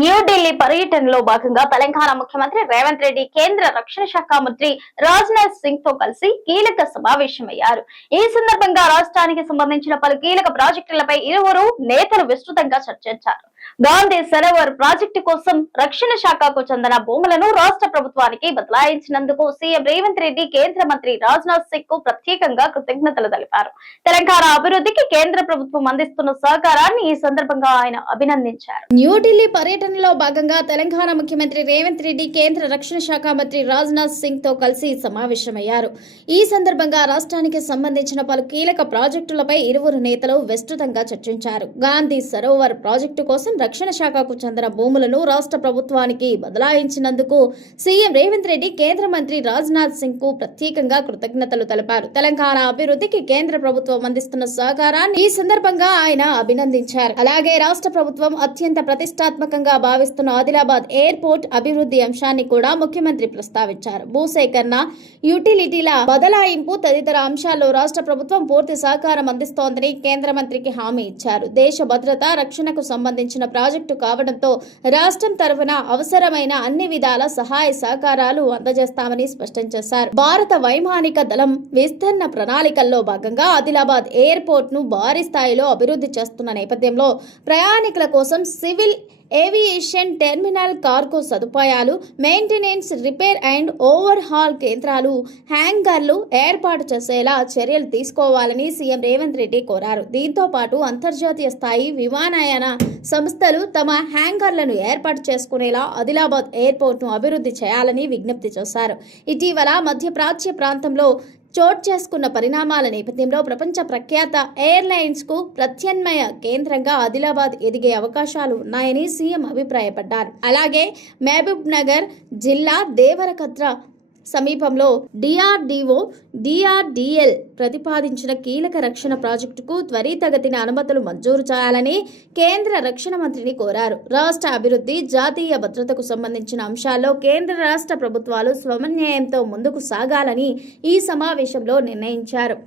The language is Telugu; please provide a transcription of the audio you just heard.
న్యూఢిల్లీ పర్యటనలో భాగంగా తెలంగాణ ముఖ్యమంత్రి రేవంత్ రెడ్డి కేంద్ర రక్షణ శాఖ మంత్రి రాజ్నాథ్ సింగ్ తో కలిసి కీలక సమావేశమయ్యారు. ఈ సందర్భంగా రాష్ట్రానికి సంబంధించిన పలు కీలక ప్రాజెక్టులపై ఇరువురు నేతలు విస్తృతంగా చర్చించారు. గాంధీ సరోవర్ ప్రాజెక్టు కోసం రక్షణ శాఖకు చెందిన భూములను రాష్ట్ర ప్రభుత్వానికి బదలాయించినందుకు సీఎం రేవంత్ రెడ్డి కేంద్ర మంత్రి రాజ్నాథ్ సింగ్ కు ప్రత్యేకంగా కృతజ్ఞతలు తెలిపారు. తెలంగాణ అభివృద్ధికి కేంద్ర ప్రభుత్వం అందిస్తున్న సహకారాన్ని ఈ సందర్భంగా ఆయన అభినందించారు. న్యూఢిల్లీ పర్యటనలో భాగంగా తెలంగాణ ముఖ్యమంత్రి రేవంత్ రెడ్డి కేంద్ర రక్షణ శాఖ మంత్రి రాజ్నాథ్ సింగ్ తో కలిసి సమావేశమయ్యారు. ఈ సందర్భంగా రాష్ట్రానికి సంబంధించిన పలు కీలక ప్రాజెక్టులపై ఇరువురు నేతలు విస్తృతంగా చర్చించారు. గాంధీ సరోవర్ ప్రాజెక్టు కోసం రక్షణ శాఖకు చెందిన భూములను రాష్ట్ర ప్రభుత్వానికి బదలాయించినందుకు సీఎం రేవంత్ రెడ్డి కేంద్ర మంత్రి రాజ్నాథ్ సింగ్ కు ప్రత్యేకంగా కృతజ్ఞతలు తెలిపారు. తెలంగాణ అభివృద్ధికి కేంద్ర ప్రభుత్వం అందిస్తున్న సహకారాన్ని ఈ సందర్భంగా ఆయన అభినందించారు. అలాగే రాష్ట్ర ప్రభుత్వం అత్యంత ప్రతిష్టాత్మకంగా భావిస్తున్న ఆదిలాబాద్ ఎయిర్పోర్ట్ అభివృద్ధి అంశాన్ని కూడా ముఖ్యమంత్రి ప్రస్తావించారు. భూసేకరణ, యుటిలిటీల బదలాయింపు తదితర అంశాల్లో రాష్ట్ర ప్రభుత్వం పూర్తి సహకారం అందిస్తోందని కేంద్ర మంత్రికి హామీ ఇచ్చారు. దేశ భద్రత, రక్షణకు సంబంధించిన ప్రాజెక్టు కావడంతో రాష్ట్రం తరఫున అవసరమైన అన్ని విధాల సహాయ సహకారాలు అందజేస్తామని స్పష్టం చేశారు. భారత వైమానిక దళం విస్తరణ ప్రణాళికల్లో భాగంగా ఆదిలాబాద్ ఎయిర్పోర్ట్ ను భారీ స్థాయిలో అభివృద్ధి చేస్తున్న నేపథ్యంలో ప్రయాణికుల కోసం సివిల్ ఏవియేషన్ టెర్మినల్, కార్గో సదుపాయాలు, maintenance, repair and over hall కేంద్రాలు, హ్యాంగర్లు ఏర్పాటు చేసేలా చర్యలు తీసుకోవాలని సీఎం రేవంత్ రెడ్డి కోరారు. దీంతో పాటు అంతర్జాతీయ స్థాయి విమానయాన సంస్థలు తమ హ్యాంగర్లను ఏర్పాటు చేసుకునేలా ఆదిలాబాద్ ఎయిర్పోర్ట్ ను అభివృద్ధి చేయాలని విజ్ఞప్తి చేశారు. ఇటీవల మధ్యప్రాచ్య ప్రాంతంలో చోటు చేసుకున్న పరిణామాల నేపథ్యంలో ప్రపంచ ప్రఖ్యాత ఎయిర్లైన్స్ కు ప్రత్యామ్నాయ కేంద్రంగా ఆదిలాబాద్ ఎదిగే అవకాశాలు ఉన్నాయని సీఎం అభిప్రాయపడ్డారు. అలాగే మహబూబ్ నగర్ జిల్లా దేవరకద్ర సమీపంలో డిఆర్డీఎల్ ప్రతిపాదించిన కీలక రక్షణ ప్రాజెక్టుకు త్వరితగతిన అనుమతులు మంజూరు చేయాలని కేంద్ర రక్షణ మంత్రిని కోరారు. రాష్ట్ర అభివృద్ధి, జాతీయ భద్రతకు సంబంధించిన అంశాల్లో కేంద్ర రాష్ట్ర ప్రభుత్వాలు సమన్వయంతో ముందుకు సాగాలని ఈ సమావేశంలో నిర్ణయించారు.